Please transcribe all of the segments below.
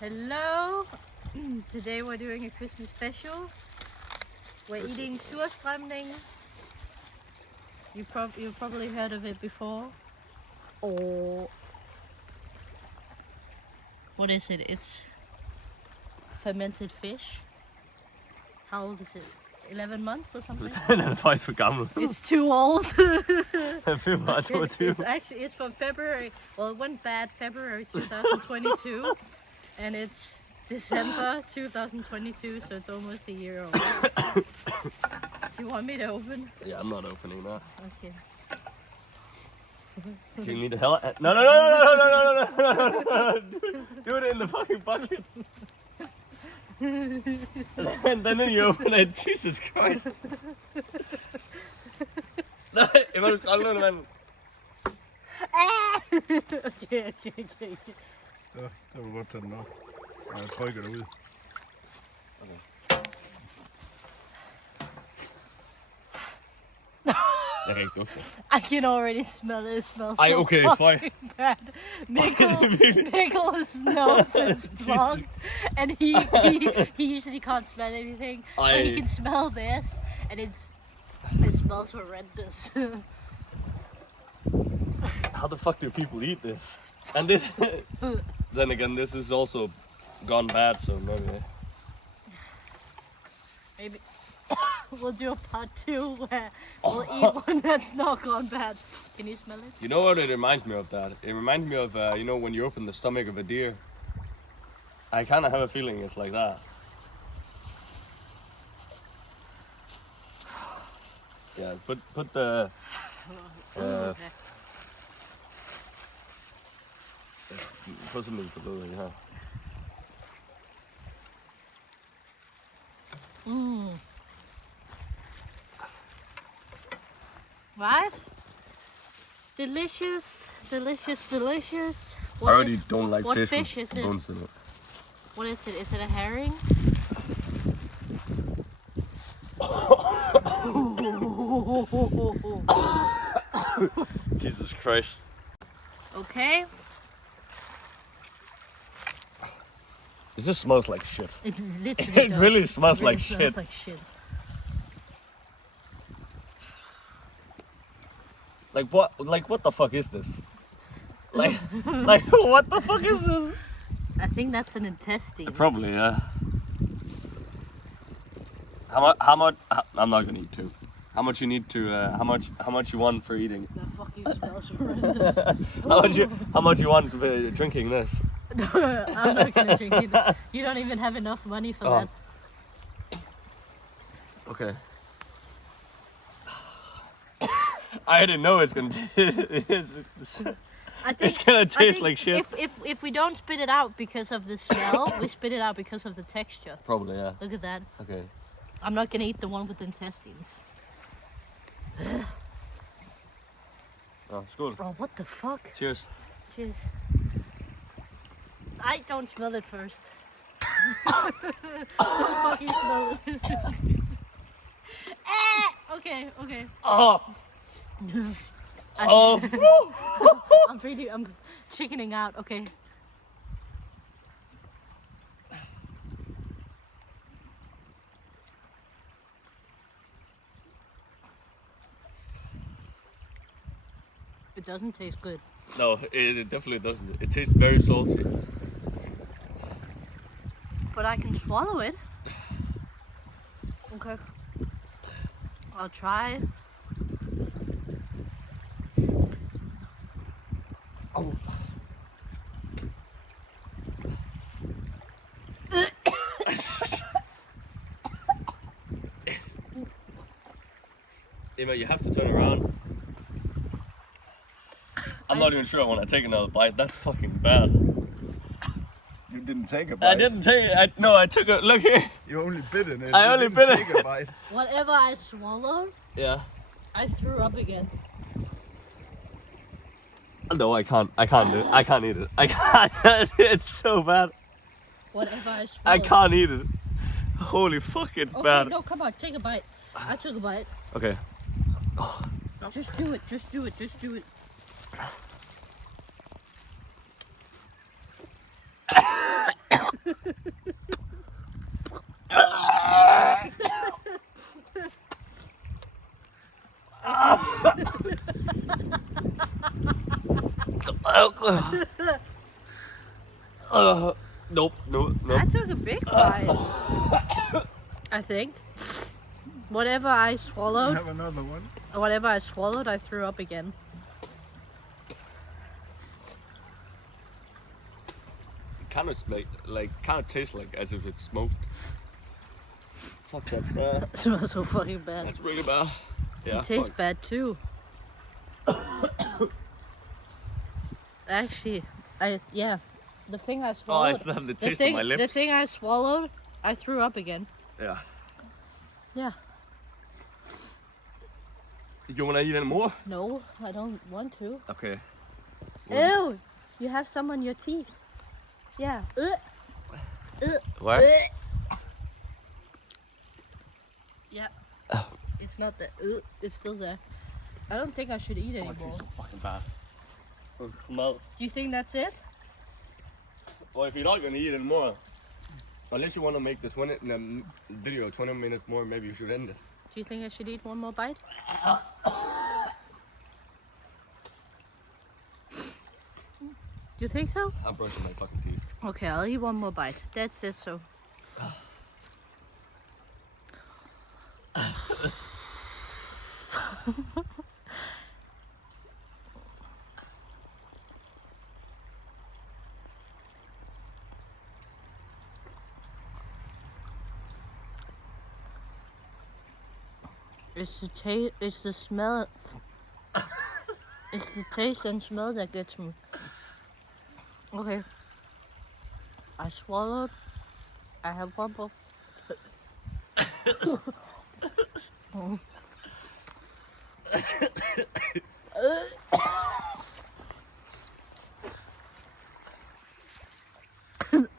Hello! Today we're doing a Christmas special. We're eating Surstrømning. You've probably heard of it before. Or what is it? It's fermented fish. How old is it? 11 months or something? Den er faktisk for gammel. It's too old. Jeg føler bare 22. It's from February. Well, it went bad February 2022, and it's December 2022, so it's almost a year old. Do you want me to open? Yeah, I'm not opening that. Okay. Do you need the hell? No. Do it in the fucking bucket. And then you open it. Jesus Christ. Nej, jeg må du skralde under vandet. Okay. Så vil du godt tage den op. Og jeg trykker det ud. Okay. Jeg kan ikke dufte. I can already smell it. It smells Ej, so okay, fucking bad. Mikkel's nose is blocked, and he usually can't smell anything, but he can smell this, and it smells horrendous. How the fuck do people eat this? And this, then again, this is also gone bad, so Maybe we'll do a part 2 where we'll eat one that's not gone bad. Can you smell it? You know what it reminds me of? That it reminds me of you know, when you open the stomach of a deer. I kind of have a feeling it's like that. Yeah, put the Okay. put some for the yeah. Right? Delicious. I already don't like what fish fish with is it? bones in it. What is it? Is it a herring? Jesus Christ. Okay. This just smells like shit. It literally It does. really smells like smells shit. like shit. Like what? Like what the fuck is this? Like what the fuck is this? I think that's an intestine. Probably, yeah. How much? I'm not gonna eat two. How much you need to? How much you want for eating? That fucking smells horrendous. How much you want for drinking this? I'm not gonna drink it. You don't even have enough money for that. Okay. I didn't know it's gonna. It's gonna taste like shit. If we don't spit it out because of the smell, we spit it out because of the texture. Probably, yeah. Look at that. Okay. I'm not gonna eat the one with intestines. Oh, skål. Oh, what the fuck? Cheers. Cheers. I don't smell it first. Don't fucking smell it. Okay. Oh. I'm chickening out. Okay. It doesn't taste good. No, it definitely doesn't. It tastes very salty. But I can swallow it. Okay. I'll try. Oh. Emma, you have to turn around. I'm not even sure I want to take another bite. That's fucking bad. You didn't take a bite. I didn't take it. No, I took a look here. You only bit in it. I You only didn't bit it. take a bite. Whatever I swallowed, Yeah. I threw up again. No, I can't do it. I can't eat it. I can't. It's so bad. Whatever I I swallowed. can't eat it. Holy fuck, it's Okay, bad. no, come on, take a bite. I took a bite. Okay. Just do it. Nope, no. I took a big bite. I think. Whatever I swallowed, Have another one. I threw up again. It kind of tastes like as if it's smoked. Fuck, that's bad. It smells so fucking bad. That's really bad. Yeah, It tastes fuck. bad too. Actually, the thing I Oh, I swallowed. still have the taste on my lips. The thing I swallowed, I threw up again. Yeah. Yeah. You wanna eat any more? No, I don't want to. Okay. Ew! You have some on your teeth. Yeah. Where? Yeah. It's not there. It's still there. I don't think I should eat anymore. so fucking bad. Come out. Do you think that's it? Well, if you're not gonna eat anymore, unless you wanna make this video 20 minutes more, maybe you should end it. Do you think I should eat one more bite? You think so? I'm brushing my fucking teeth. Okay, I'll eat one more bite. That's it, so. It's the taste, it's the smell. It's the taste and smell that gets me. Okay. I swallowed. I have one more.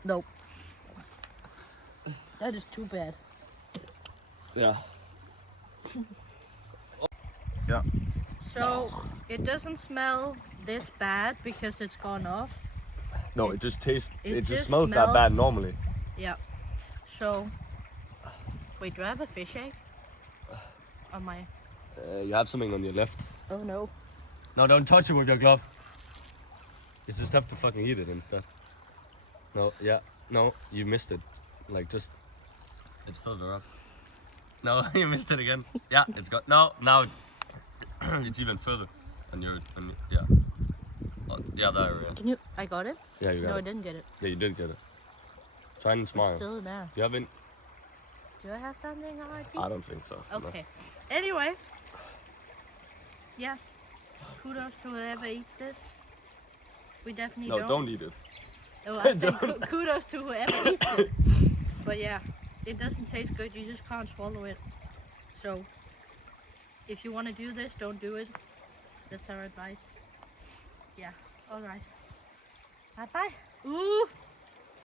Nope. That is too bad. Yeah. Yeah. So it doesn't smell this bad because it's gone off. No, it just tastes. it It just just smells that smells- bad normally. Yeah. So wait, do I have a fish egg on my? You have something on your left. Oh no. No, don't touch it with your glove. You just have to fucking eat it instead. No, yeah, no, you missed it. Like just, it's further up. No, you missed it again. Yeah, it's got no. Now it's even further. And yeah. Oh, yeah, that area. Can you? I got it. Yeah, you got No, I it. didn't get it. Yeah, you did get it. Try and It's smile. still there. You haven't? Do I have something on my teeth? I don't think so. no. Okay. Anyway. Yeah. Kudos to whoever eats this. We definitely No, don't eat it. Oh, I said kudos to whoever eats it. But yeah, it doesn't taste good. You just can't swallow it. So, if you want to do this, don't do it. That's our advice. Yeah. All right. Bye bye. Ooh.